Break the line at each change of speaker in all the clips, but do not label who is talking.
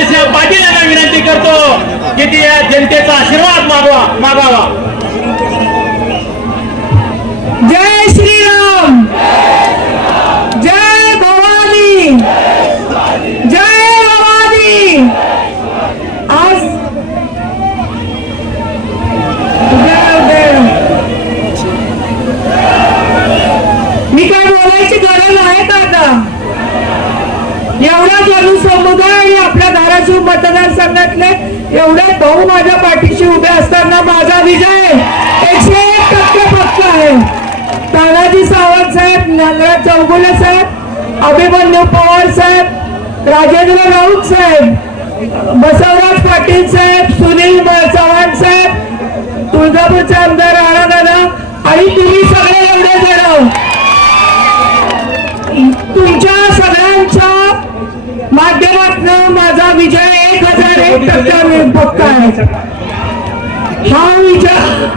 राजेसाहेब पाटील यांना विनंती करतो. की ती या जनतेचा आशीर्वाद मागवा मागावा.
जय श्रीराम. जय भवानी. जय भवानी. आज मी काय बोलायची गरज आहे का आता? एवढा जनसमुदाय आणि आपल्या धाराशिव मतदारसंघातले एवढे भाऊ माझ्या पाठीशी उभे असताना माझा विजय एकशे एक टक्के पक्क आहे. तानाजी सावंत साहेब नागराज चौगुले साहेब अभिमन्यू पवार साहेब राजेंद्र राऊत साहेब बसवराज पाटील साहेब सुनील चव्हाण साहेब तुळजापूरचे आमदार राणा दादा आणि तुम्ही सगळे एवढे जण तुमच्या माझा विजय एक हजार एक टक्क्याने पक्का आहे. हा विजय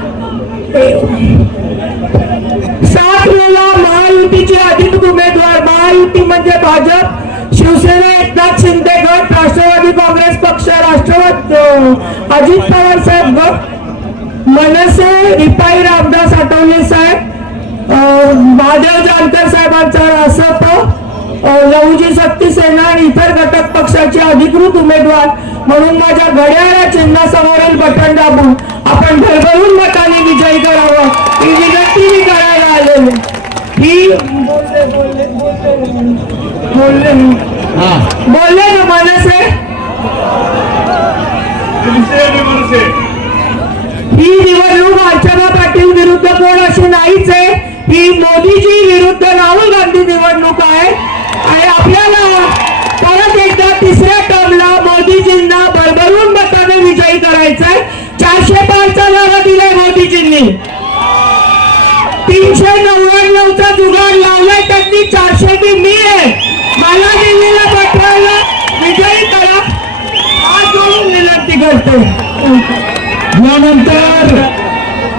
सात वेळा महायुतीचे अधिक उमेदवार महायुती म्हणजे भाजप. शिवसेना एकनाथ शिंदे गट राष्ट्रवादी काँग्रेस पक्ष राष्ट्रवाद अजित पवार साहेब गट. मनसे रिपाई रामदास आठवले साहेब. अं, महादेव जानकर साहेबांचा असं लहुजी शक्ती सेना आणि इतर घटक पक्षाचे अधिकृत उमेदवार म्हणून माझ्या घड्याळा चिन्हासमोरील बटन दाबून. आपण भरभरून मताने विजयी करावा. ही विनंती मी करायला आलेले ही बोलले बोलले बोलले बोलले ना मनसे. ही निवडणूक अर्चना पाटील विरुद्ध कोण अशी नाहीच आहे. ही मोदीजी विरुद्ध राहुल गांधी निवडणूक आहे आणि आपल्याला परत एकदा तिसऱ्या टर्मला मोदीजींना भरभरून मताने विजयी करायचंय चारशे पाचचा दिलाय मोदीजींनी. तीनशे नव्याण्णवचा जुगाड लावलाय त्यांनी चारशे बी मी आहे. मला दिलेला पत्राला विजयी करा. आज म्हणून विनंती करते.
यानंतर